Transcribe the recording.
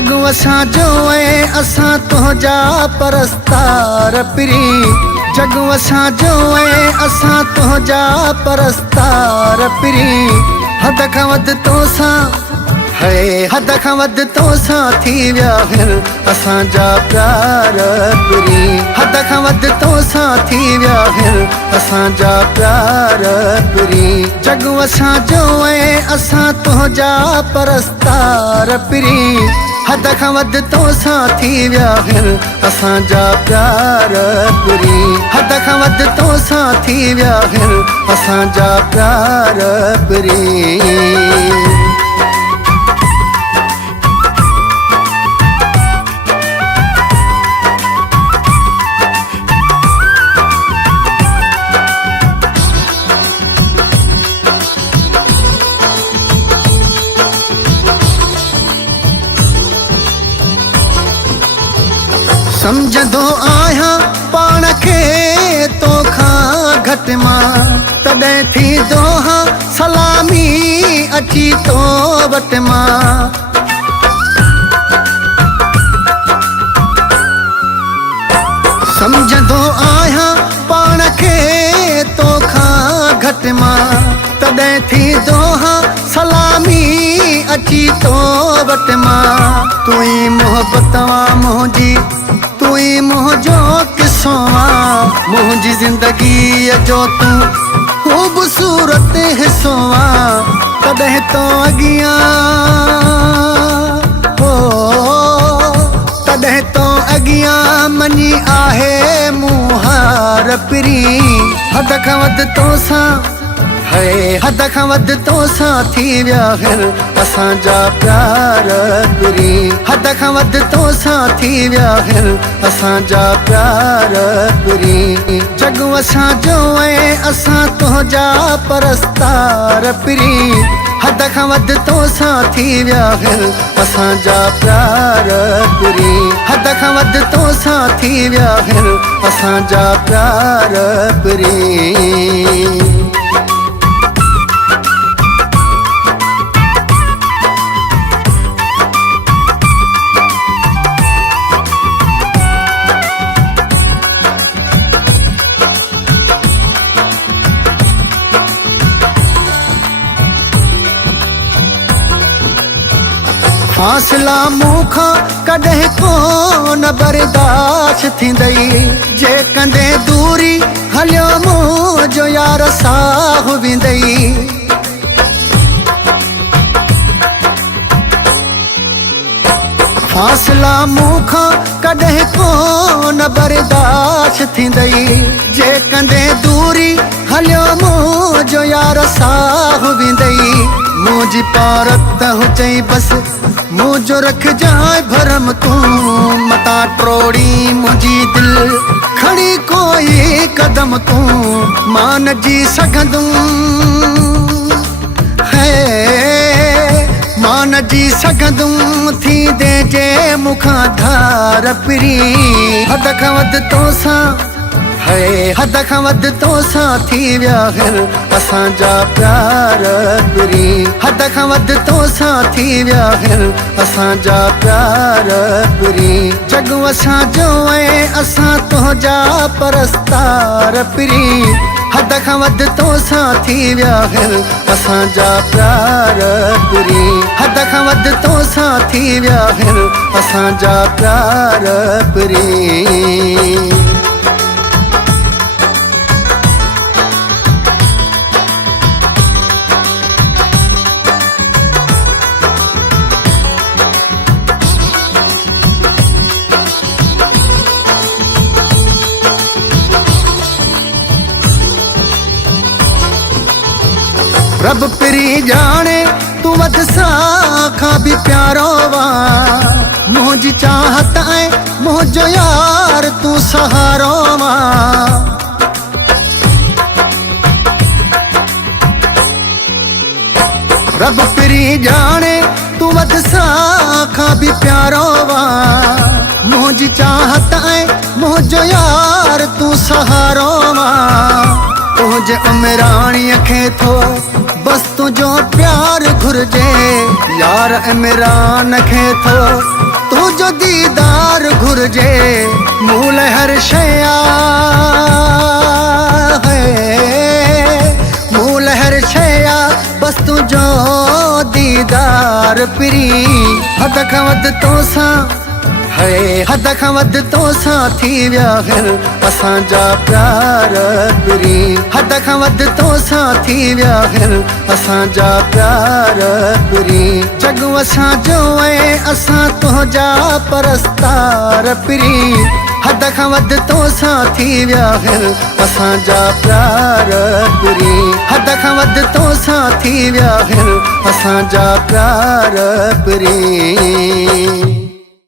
जग असांजो ऐं असां तुंहिंजा परस्तार पिरी। जग असांजो ऐं असां तुंहिंजा परस्तार पिरी। हद खां वधि तोसां हद खां वधि तोसां थी विया आहिनि असांजा प्यार पिरी। हद खां वधि तोसां थी विया आहिनि असांजा प्यार पिरी। जग असांजो ऐं असां तुंहिंजा परस्तार पिरी। हद खां वधि तोसां थी विया आहिनि असांजा प्यार पिरी। हद खां वधि तोसां थी विया आहिनि असांजा प्यार पिरी। समझंदो आहियां पाण खे तोखां घटि मां, तॾहिं थींदो हां सलामी अची तो वटि मां। समझंदो आहियां पाण खे तोखां घटि मां, तॾहिं थींदो हां सलामी अची तो वटि मां। तूं ई मोहबत मुंहिंजी, तूं ई मुंहिंजो किस्सो आहे, मुंहिंजी ज़िंदगीअ जो तूं ख़ूबसूरत हिसो आहे। तॾहिं तो अॻियां हो, तॾहिं तो अॻियां मञी आहे मूं हार पिरी। हद खां वधि तोसां हद खां वधि तोसां थी विया आहिनि असांजा प्यार पिरी। हद खां वधि तोसां थी विया आहिनि असांजा प्यार पिरी। जग असांजो ऐं असां तुंहिंजा परस्तार पिरी। हद खां वधि तोसां थी विया आहिनि असांजा प्यार पिरी। हद खां वधि तोसां थी विया आहिनि असांजा प्यार पिरी। फासला मूंखां कॾहिं कोन बर्दाश्त थींदई, जे कंदे दूरी हलियो मुंहिंजो यार साह वेंदई। फासला मूंखां कॾहिं कोन बर्दाश्त थींदई, जे कंदे दूरी हलियो मुंहिंजो यार साह वेंदई। मुंहिंजी पारत हुजई बसि मुंहिंजो रखजांइ भरम तूं, मता ट्रोड़ी मुंहिंजी दिलि खणी कोई कदम तूं। मां न जी सघंदुमि मां न जी सघंदुमि थींदे जे मूंखां धार पिरी। हद खां वधि तोसां हद खां वधि तोसां थी विया आहिनि असांजा प्यार पिरी। हद खां वधि तोसां थी विया आहिनि असांजा प्यार पिरी। जग असांजो ऐं असां तुंहिंजा परस्तार पिरी। हद खां वधि तोसां थी विया आहिनि असांजा प्यार पिरी। हद खां वधि तोसां थी विया आहिनि असांजा प्यार पिरी। रब पिरी जाने तूं वधि सां खां बि प्यारो वा, मुंहिंजी चाहत ऐं मुंहिंजो यार तूं सहारो वा। रब पिरी जाने तूं वधि सां खां बि प्यारो वा, मुंहिंजी चाहत ऐं मुंहिंजो यार तूं सहारो वा। तुंहिंजे उमराणीअ खे थो बस तुंहिंजो प्यार घुरिजे, यार इमरान खे थो तुझो दीदार घुर्जे मूल हर शया है, मूल हर शया बस तुझो दीदार पिरी। हद खां वध तोसां है, हद खां वध तोसां थी विया हिर असांजा प्यार पिरी। हद खां वध तोसां थी विया हिर असांजा प्यार पिरी। जग असांजो ऐं असां तुंहिंजा परस्तार पिरी। हद खां वध तोसां थी विया हिर असांजा प्यार पिरी। हद खां वध तोसां थी विया हिर असांजा प्यार पिरी।